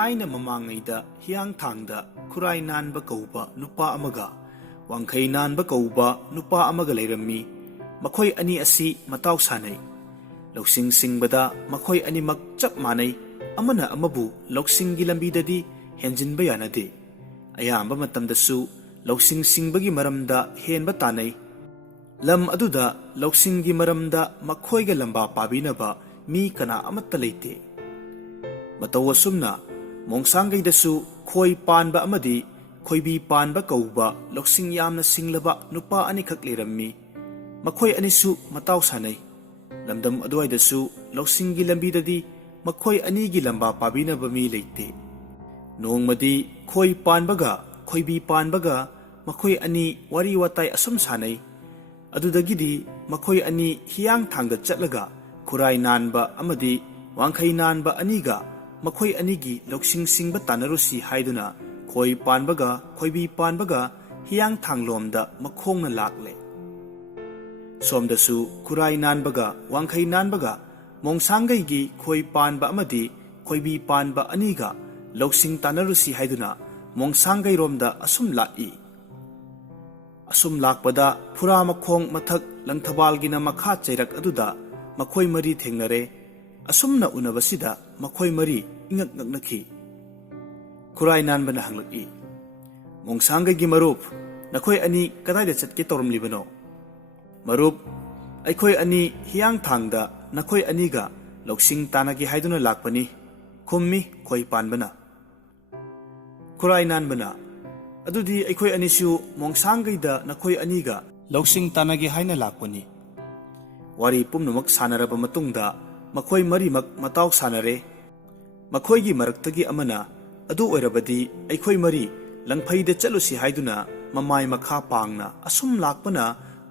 Thaina mamangayda hiyang thangda kuray nanba kauba nupa amaga wangkhay nanba kauba nupa amaga layrammi makoy ani asi mataw sanay loksing singbada makoy ani mak chap manay amana amabu loksing gi lambidadi henjinba yanade ayamba matamdasu loksing singbagi maramda henba tanay lam aduda loksing gi maramda makoy ga lamba pabinaba mi kana amatta layte mataw asumna Mongsangay dasu khoi panba amadi khoibi panba kauba loksing yamna singlaba nupa ani khak lerammi makhoi anisu mataw sanay lamdam aduai dasu loksing gi lambi dadi makhoi ani gi lamba pabina bami leite nongmadi khoi panbaga khoibi panbaga makhoi ani wari watai asum sanay adudagidi makhoi ani hiyang thangda chatlaga khurai nanba amadi wangkhai nanba aniga makhoi anigi loksing singba tanarusi haiduna khoi panbaga khoibi panbaga hiyang thanglomda makhongna lakle somdasu kurai nanbaga wangkhai nanbaga mongsanggai gi khoi panba amadi khoibi panba aniga loksing tanarusi haiduna mongsanggai romda asum lakpada phura makhong mathak langthabalgina makha chairak aduda makhoi mari thengnare asumna unabasida makhoi mari ingak ngaknaki kurai nanbana hanglaki mongsanggai gi marup nakhoi ani kadaida chatke torumlibano marup aikhoi ani hiyang thangda nakhoi aniga loksing tanagi haiduna lakpani khummi khoi panbana kurai nanbana adudi aikhoi anisu mongsanggai da nakhoi aniga loksing tanagi haina lakpani wari pumnamak sanaraba matungda makhoi marimak mataw sanare makhoi gi maraktagi amana adu oirabadi aikhoi mari langphaida chalusi haiduna mamai makha pangna asum lakpana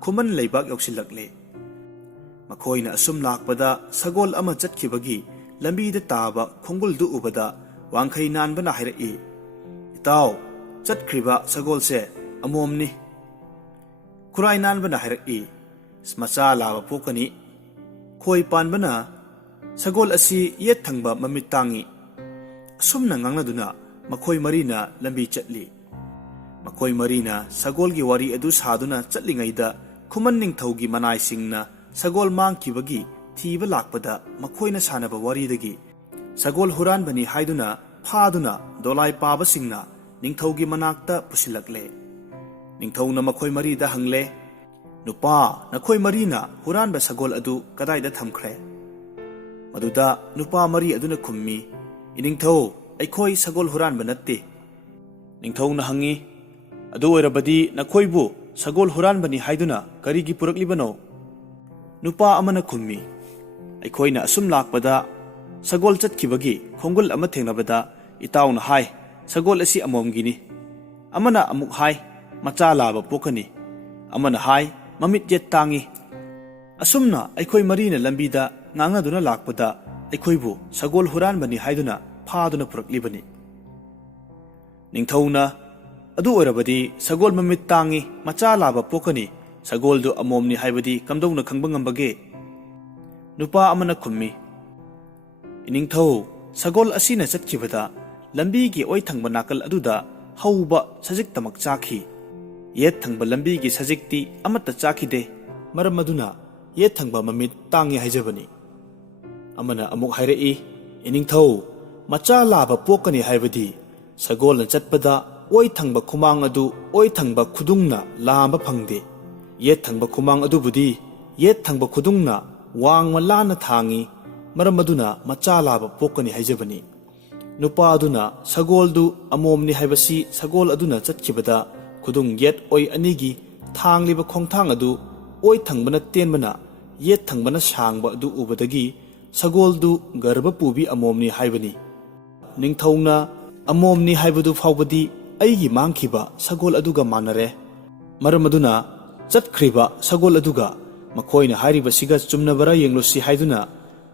khuman leibak yoksilakle makhoina asum lakpada sagol ama chatkhibagi lambida taba khongul du ubada wangkhai nanbana hairai itaw chatkhriba sagol se amomni kurai nanbana hairai smacha laba pokani khoi panbana sagol asi yet thangba mamit tangi asumna ngangladuna makhoi marina lambi chatli makhoi marina sagol gi wari adu saduna chatlingaida khuman ningthaugi manai singna sagol mangkibagi thiba lakpada makhoina sanaba wari dagi sagol huran bani haiduna phaduna dolai paba singna ningthaugi manakta pusilakle ningthauna makhoi mari da hangle nupa nakhoi marina huran ba sagol adu kadai da thamkhre maduda nupa mari aduna khummi iningthau aikhoi sagol huran banatte ningthau na hangi adu oirabadi nakhoibu sagol huran bani haiduna karigi puraklibano nupa amana khummi aikhoi na asum lakpada sagol chatkhibagi khongul ama thengnabada itauna hai sagol asi amomgini amana amuk hai macha laba pokani amana hai mamit jet tangi asumna aikhoi marina lambida ngangaduna lakpada aikhoi sagol huran bani haiduna phaduna puraklibani ningthauna adu oirabadi sagol mamit tangi macha laba pokani sagol du amomni haibadi kamdongna khangba ngambage nupa amana khummi iningthau sagol asina chatkhibada lambi gi oi thangba nakal aduda hauba sajik tamak chakhi yet thangba lambi gi sajikti amata chakhide maram aduna yet thangba mamit tangi haijabani amana amuk hairai iningthau macha laba pokani haibadi sagol na chatpada oi thangba khumang adu oi thangba khudungna lamba phangde yet thangba khumang adu budi yet thangba khudungna wangma lana thangi maram aduna macha laba pokani haijabani nupa aduna sagol du amomni haibasi sagol aduna chatkhibada khudung yet oi anigi thangliba khongthang adu oi thangbana tenbana yet thangbana sangba adu ubadagi sagol du garba pubi amomni haibani ningthauna amomni haibadu faubadi aigi mangkhiba sagol aduga manare maram aduna chatkhriba sagol aduga makhoina hairiba siga chumnabara yenglosi haiduna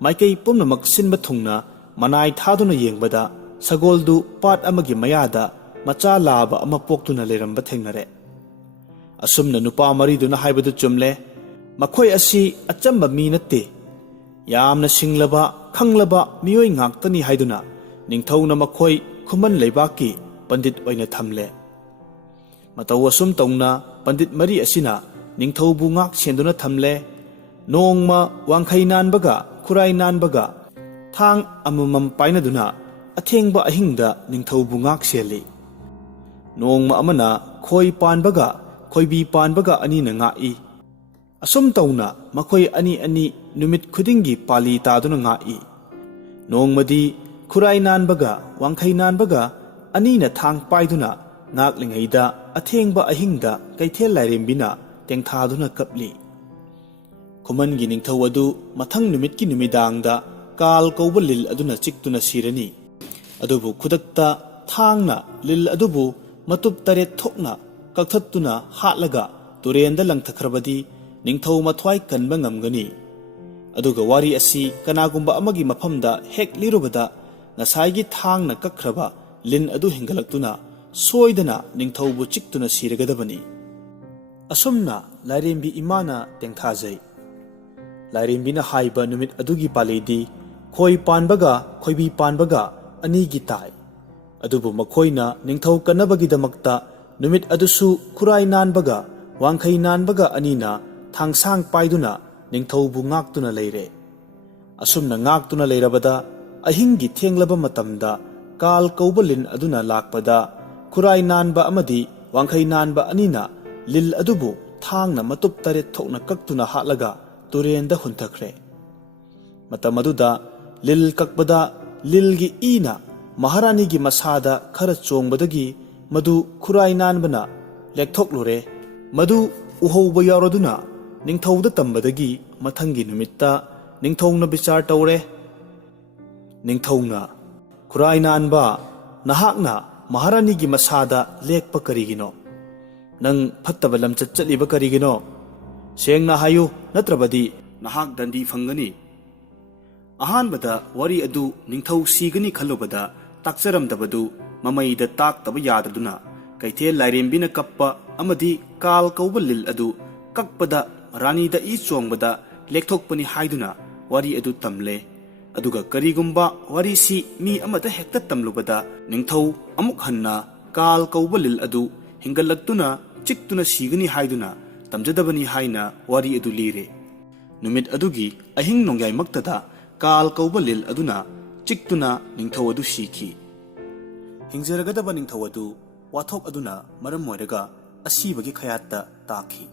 maikai pumnamak sinba thungna manai thaduna yengbada sagol du pat amagi mayada macha laba ama poktuna leramba thengnare asumna nupa mariduna haibadu chumle ꯃꯈꯣꯏ ꯑꯁꯤ ꯑꯆꯝꯕ ꯃꯤ ꯅꯠꯇꯦ, ꯌꯥꯝꯅ ꯁꯤꯡꯂꯕ ꯈꯪꯂꯕ ꯃꯤꯑꯣꯏ ꯉꯥꯛꯇꯅꯤ ꯍꯥꯏꯗꯨꯅ ꯅꯤꯡꯊꯧꯅ ꯃꯈꯣꯏ ꯈꯨꯃꯟ ꯂꯩꯕꯥꯛꯀꯤ ꯄꯟꯗꯤꯠ ꯑꯣꯏꯅ ꯊꯝꯂꯦ꯫ ꯃꯇꯧ ꯑꯁꯨꯝ ꯇꯧꯅ ꯄꯟꯗꯤꯠ ꯃꯔꯤ ꯑꯁꯤꯅ ꯅꯤꯡꯊꯧꯕꯨ ꯉꯥꯛ ꯁꯦꯟꯗꯨꯅ ꯊꯝꯂꯦ꯫ ꯅꯣꯡꯃ ꯋꯥꯡꯈꯩ ꯅꯥꯟꯕꯒ ꯈꯨꯔꯥꯏ ꯅꯥꯟꯕꯒ ꯊꯥꯡ ꯑꯃꯃꯝ ꯄꯥꯏꯅꯗꯨꯅ ꯑꯊꯦꯡꯕ ꯑꯍꯤꯡꯗ ꯅꯤꯡꯊꯧꯕꯨ ꯉꯥꯛ ꯁꯦꯜꯂꯤ꯫ ꯅꯣꯡꯃ ꯑꯃꯅ ꯈꯣꯏ ꯄꯥꯟꯕꯒ ꯈꯣꯏꯕꯤ ꯄꯥꯟꯕꯒ ꯑꯅꯤꯅ ꯉꯥꯛꯏ꯫ ꯑꯁꯨꯝ ꯇꯧꯅ ꯃꯈꯣꯏ ꯑꯅꯤ ꯑꯅꯤ ꯅꯨꯃꯤꯠ ꯈꯨꯗꯤꯡꯒꯤ ꯄꯥꯂꯤ ꯇꯥꯗꯨꯅ ꯉꯥꯛꯏ꯫ ꯅꯣꯡꯃꯗꯤ ꯈꯨꯔꯥꯏ ꯅꯥꯟꯕꯒ ꯋꯥꯡꯈꯩ ꯅꯥꯟꯕꯒ ꯑꯅꯤꯅ ꯊꯥꯡ ꯄꯥꯏꯗꯨꯅ ꯉꯥꯛꯂꯤꯉꯩꯗ ꯑꯊꯦꯡꯕ ꯑꯍꯤꯡꯗ ꯀꯩꯊꯦꯜ ꯂꯥꯏꯔꯦꯝꯕꯤꯅ ꯇꯦꯡꯊꯥꯗꯨꯅ ꯀꯞꯂꯤ꯫ ꯈꯨꯃꯟꯒꯤ ꯅꯤꯡꯊꯧ ꯑꯗꯨ ꯃꯊꯪ ꯅꯨꯃꯤꯠꯀꯤ ꯅꯨꯃꯤꯗꯥꯡꯗ ꯀꯥꯜ ꯀꯧꯕ ꯂꯤꯜ ꯑꯗꯨꯅ ꯆꯤꯛꯇꯨꯅ ꯁꯤꯔꯅꯤ꯫ ꯑꯗꯨꯕꯨ ꯈꯨꯗꯛꯇ ꯊꯥꯡꯅ ꯂꯤꯜ ꯑꯗꯨꯕꯨ ꯃꯇꯨꯞ 8 ꯊꯣꯛꯅ ꯀꯛꯊꯠꯇꯨꯅ ꯍꯥꯠꯂꯒ ꯇꯨꯔꯦꯟꯗ ꯂꯪꯊꯈ꯭ꯔꯕꯗꯤ ꯅꯤꯡꯊꯧ ꯃꯊ꯭ꯋꯥꯏ ꯀꯟꯕ ꯉꯝꯒꯅꯤ꯫ ꯑꯗꯨꯒ ꯋꯥꯔꯤ ꯑꯁꯤ ꯀꯅꯥꯒꯨꯝꯕ ꯑꯃꯒꯤ ꯃꯐꯝꯗ ꯍꯦꯛ ꯂꯤꯔꯨꯕꯗ ꯉꯁꯥꯏꯒꯤ ꯊꯥꯡꯅ ꯀꯛꯈ꯭ꯔꯕ ꯂꯤꯟ ꯑꯗꯨ ꯍꯦꯟꯒꯠꯂꯛꯇꯨꯅ ꯁꯣꯏꯗꯅ ꯅꯤꯡꯊꯧꯕꯨ ꯆꯤꯛꯇꯨꯅ ꯁꯤꯔꯒꯗꯕꯅꯤ꯫ ꯑꯁꯨꯝꯅ ꯂꯥꯏꯔꯦꯝꯕꯤ ꯏꯃꯥꯅ ꯇꯦꯡꯊꯥꯖꯩ꯫ ꯂꯥꯏꯔꯦꯝꯕꯤꯅ ꯍꯥꯏꯕ ꯅꯨꯃꯤꯠ ꯑꯗꯨꯒꯤ ꯄꯥꯂꯤꯗꯤ ꯈꯣꯏ ꯄꯥꯟꯕꯒ ꯈꯣꯏꯕꯤ ꯄꯥꯟꯕꯒ ꯑꯅꯤꯒꯤ ꯇꯥꯏ꯫ ꯑꯗꯨꯕꯨ ꯃꯈꯣꯏꯅ ꯅꯤꯡꯊꯧ ꯀꯟꯅꯕꯒꯤꯗꯃꯛꯇ ꯅꯨꯃꯤꯠ ꯑꯗꯨꯁꯨ ꯈꯨꯔꯥꯏ ꯅꯥꯟꯕꯒ ꯋꯥꯡꯈꯩ ꯅꯥꯟꯕꯒ ꯑꯅꯤꯅ ꯊꯥꯡꯁꯥꯡ ꯄꯥꯏꯗꯨꯅ ꯅꯤꯡꯊꯧꯕꯨ ꯉꯥꯛꯇꯨꯅ ꯂꯩꯔꯦ꯫ ꯑꯁꯨꯝꯅ ꯉꯥꯛꯇꯨꯅ ꯂꯩꯔꯕꯗ ꯑꯍꯤꯡꯒꯤ ꯊꯦꯡꯂꯕ ꯃꯇꯝꯗ ꯀꯥꯜ ꯀꯧꯕ ꯂꯤꯟ ꯑꯗꯨꯅ ꯂꯥꯛꯄꯗ ꯈꯨꯔꯥꯏ ꯅꯥꯟꯕ ꯑꯃꯗꯤ ꯋꯥꯡꯈꯩ ꯅꯥꯟꯕ ꯑꯅꯤꯅ ꯂꯤꯜ ꯑꯗꯨꯕꯨ ꯊꯥꯡꯅ ꯃꯇꯨꯞ 8 ꯊꯣꯛꯅ ꯀꯛꯇꯨꯅ ꯍꯥꯠꯂꯒ ꯇꯨꯔꯦꯟꯗ ꯍꯨꯟꯊꯈ꯭ꯔꯦ꯫ ꯃꯇꯝ ꯑꯗꯨꯗ ꯂꯤꯜ ꯀꯛꯄꯗ ꯂꯤꯜꯒꯤ ꯏꯅ ꯃꯍꯥꯔꯥꯅꯤꯒꯤ ꯃꯁꯥꯗ ꯈꯔ ꯆꯣꯡꯕꯗꯒꯤ ꯃꯗꯨ ꯈꯨꯔꯥꯏ ꯅꯥꯟꯕꯅ ꯂꯦꯛꯊꯣꯛꯂꯨꯔꯦ꯫ ꯃꯗꯨ ꯎꯍꯧꯕ ꯌꯥꯎꯔꯗꯨꯅ ꯅꯤꯡꯊꯧꯗ ꯇꯝꯕꯗꯒꯤ ꯃꯊꯪꯒꯤ ꯅꯨꯃꯤꯠꯇ ꯅꯤꯡꯊꯧꯅ ꯕꯤꯆꯥꯔ ꯇꯧꯔꯦ꯫ ꯅꯤꯡꯊꯧꯅ, ꯈꯨꯔꯥꯏ ꯅꯥꯟꯕ, ꯅꯍꯥꯛꯅ ꯃꯍꯥꯔꯥꯅꯤꯒꯤ ꯃꯁꯥꯗ ꯂꯦꯛꯄ ꯀꯔꯤꯒꯤꯅꯣ? ꯅꯪ ꯐꯠꯇꯕ ꯂꯝꯆꯠ ꯆꯠꯂꯤꯕ ꯀꯔꯤꯒꯤꯅꯣ? ꯁꯦꯡꯅ ꯍꯥꯏꯌꯨ, ꯅꯠꯇ꯭ꯔꯕꯗꯤ ꯅꯍꯥꯛ ꯗꯟꯗꯤ ꯐꯪꯒꯅꯤ꯫ ꯑꯍꯥꯟꯕꯗ ꯋꯥꯔꯤ ꯑꯗꯨ ꯅꯤꯡꯊꯧ ꯁꯤꯒꯅꯤ ꯈꯜꯂꯨꯕꯗ ꯇꯥꯛꯆꯔꯝꯗꯕꯗꯨ ꯃꯃꯩꯗ ꯇꯥꯛꯇꯕ ꯌꯥꯗꯗꯨꯅ ꯀꯩꯊꯦꯜ ꯂꯥꯏꯔꯦꯝꯕꯤꯅ ꯀꯞꯄ ꯑꯃꯗꯤ ꯀꯥꯜ ꯀꯧꯕ ꯂꯤꯜ ꯑꯗꯨ ꯀꯛꯄꯗ ꯔꯥꯅꯤꯗ ꯏ ꯆꯣꯡꯕꯗ ꯂꯦꯛꯊꯣꯛꯄꯅꯤ ꯍꯥꯏꯗꯨꯅ ꯋꯥꯔꯤ ꯑꯗꯨ ꯇꯝꯂꯦ꯫ ꯑꯗꯨꯒ ꯀꯔꯤꯒꯨꯝꯕ ꯋꯥꯔꯤꯁꯤ ꯃꯤ ꯑꯃꯗ ꯍꯦꯛꯇ ꯇꯝꯂꯨꯕꯗ ꯅꯤꯡꯊꯧ ꯑꯃꯨꯛ ꯍꯟꯅ ꯀꯥꯜ ꯀꯧꯕ ꯂꯤꯜ ꯑꯗꯨ ꯍꯤꯡꯒꯠꯂꯛꯇꯨꯅ ꯆꯤꯛꯇꯨꯅ ꯁꯤꯒꯅꯤ ꯍꯥꯏꯗꯨꯅ ꯇꯝꯖꯗꯕꯅꯤ ꯍꯥꯏꯅ ꯋꯥꯔꯤ ꯑꯗꯨ ꯂꯤꯔꯦ꯫ ꯅꯨꯃꯤꯠ ꯑꯗꯨꯒꯤ ꯑꯍꯤꯡ ꯅꯣꯡꯌꯥꯏꯃꯛꯇꯗ ꯀꯥꯜ ꯀꯧꯕ ꯂꯤꯜ ꯑꯗꯨꯅ ꯆꯤꯛꯇꯨꯅ ꯅꯤꯡꯊꯧ ꯑꯗꯨ ꯁꯤꯈꯤ꯫ ꯍꯤꯡꯖꯔꯒꯗꯕ ꯅꯤꯡꯊꯧ ꯑꯗꯨ ꯋꯥꯊꯣꯛ ꯑꯗꯨꯅ ꯃꯔꯝ ꯑꯣꯏꯔꯒ ꯑꯁꯤꯕꯒꯤ ꯈꯌꯥꯠꯇ ꯇꯥꯈꯤ꯫